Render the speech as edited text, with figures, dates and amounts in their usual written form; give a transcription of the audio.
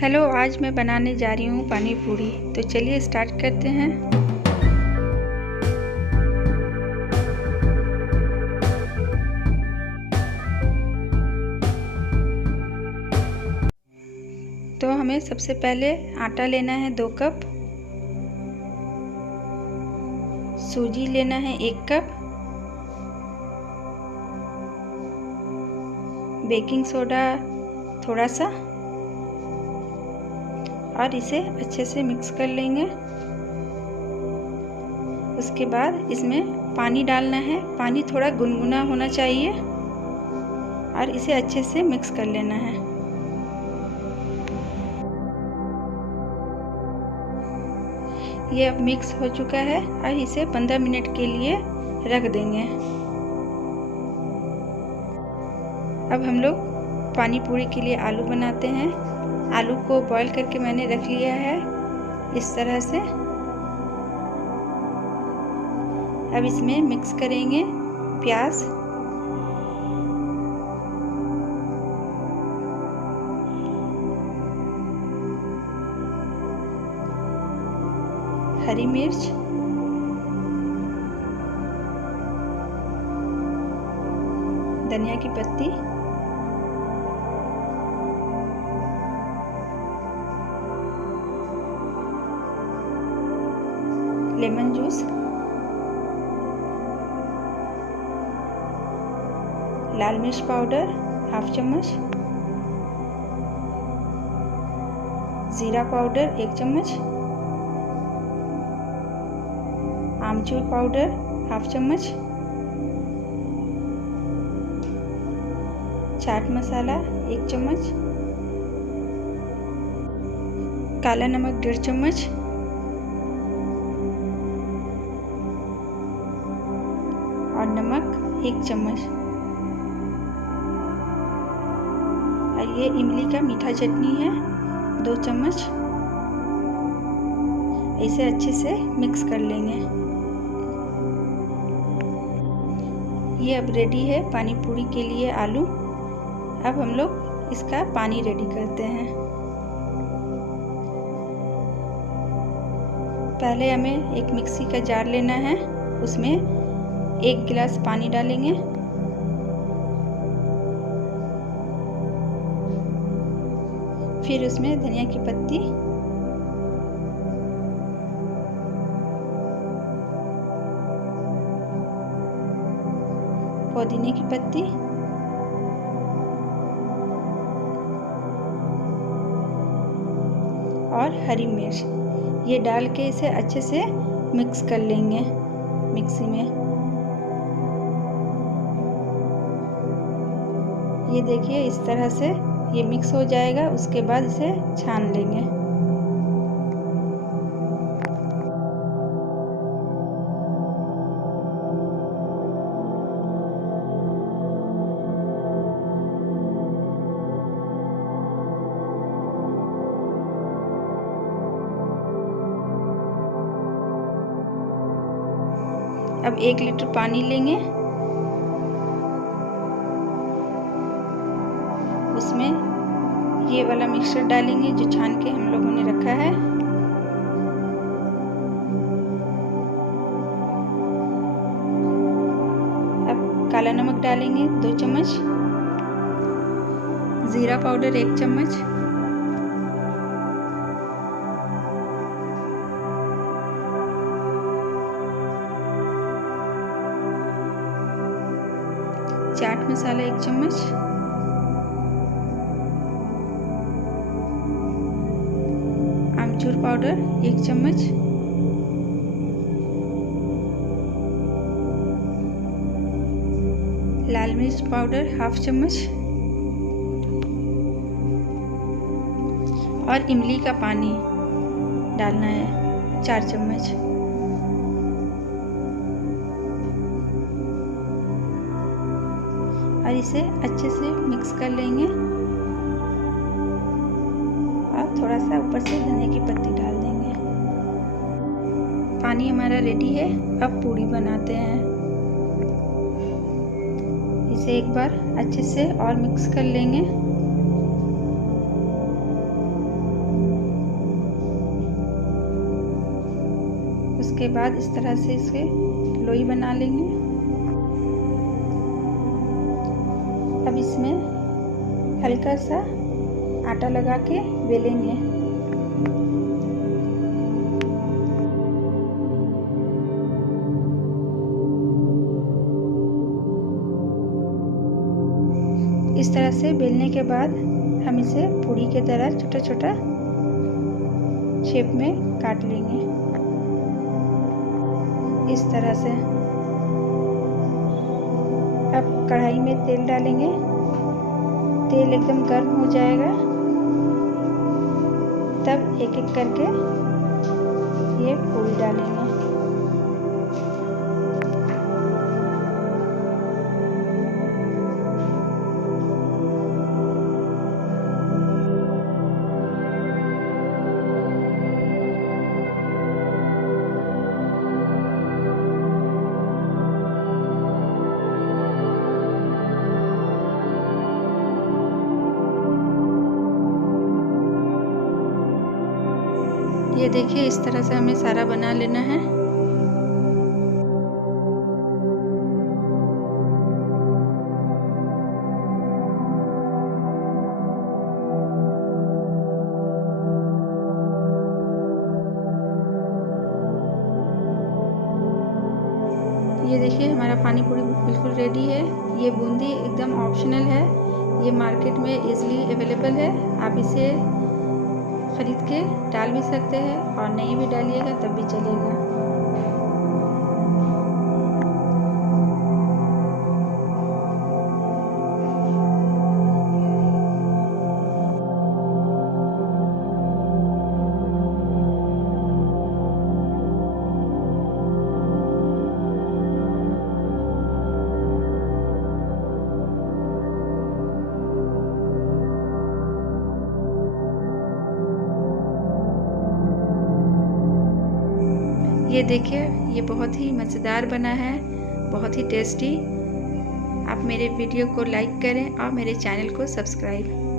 Hello, आज मैं बनाने जा रही हूँ पानी पूरी। तो चलिए स्टार्ट करते हैं। तो हमें सबसे पहले आटा लेना है 2 कप, सूजी लेना है 1 कप, बेकिंग सोडा थोड़ा सा, और इसे अच्छे से मिक्स कर लेंगे। उसके बाद इसमें पानी डालना है। पानी थोड़ा गुनगुना होना चाहिए और इसे अच्छे से मिक्स कर लेना है। ये अब मिक्स हो चुका है और इसे 15 मिनट के लिए रख देंगे। अब हम लोग पानी पूरी के लिए आलू बनाते हैं। आलू को बॉईल करके मैंने रख लिया है इस तरह से। अब इसमें मिक्स करेंगे प्याज, हरी मिर्च, धनिया की पत्ती, लेमन जूस, लाल मिर्च पाउडर हाफ चम्मच, जीरा पाउडर 1 चम्मच, आमचूर पाउडर हाफ चम्मच, चाट मसाला 1 चम्मच, काला नमक 1.5 चम्मच, और नमक 1 चम्मच। और ये इमली का मीठा चटनी है 2 चम्मच। इसे अच्छे से मिक्स कर लेंगे। ये अब रेडी है पानी पूरी के लिए आलू। अब हम लोग इसका पानी रेडी करते हैं। पहले हमें एक मिक्सी का जार लेना है, उसमें 1 गिलास पानी डालेंगे। फिर उसमें धनिया की पत्ती, पुदीने की पत्ती, और हरी मिर्च, ये डाल के इसे अच्छे से मिक्स कर लेंगे मिक्सी में। ये देखिए इस तरह से ये मिक्स हो जाएगा। उसके बाद इसे छान लेंगे। अब 1 लीटर पानी लेंगे, उसमें ये वाला मिक्सचर डालेंगे जो छान के हम लोगों ने रखा है। अब काला नमक डालेंगे 2 चम्मच, जीरा पाउडर 1 चम्मच, चाट मसाला 1 चम्मच, आमचूर पाउडर 1 चम्मच, लाल मिर्च पाउडर हाफ चम्मच, और इमली का पानी डालना है 4 चम्मच। और इसे अच्छे से मिक्स कर लेंगे और थोड़ा सा ऊपर से धनिया की पत्ती डाल देंगे। पानी हमारा रेडी है। अब पूरी बनाते हैं। इसे एक बार अच्छे से और मिक्स कर लेंगे। उसके बाद इस तरह से इसके लोई बना लेंगे। अब इसमें हल्का सा आटा लगा के बेलेंगे। इस तरह से बेलने के बाद हम इसे पूरी की तरह छोटा छोटा शेप में काट लेंगे। इस तरह से अब कढ़ाई में तेल डालेंगे। तेल एकदम गर्म हो जाएगा तब एक एक करके ये पूरी डालेंगे। ये देखिए इस तरह से हमें सारा बना लेना है। ये देखिए हमारा पानी पूरी बिल्कुल रेडी है। ये बूंदी एकदम ऑप्शनल है। ये मार्केट में इजीली अवेलेबल है। आप इसे खरीद के डाल भी सकते हैं और नहीं भी डालिएगा तब भी चलेगा। ये देखिए ये बहुत ही मज़ेदार बना है, बहुत ही टेस्टी। आप मेरे वीडियो को लाइक करें और मेरे चैनल को सब्सक्राइब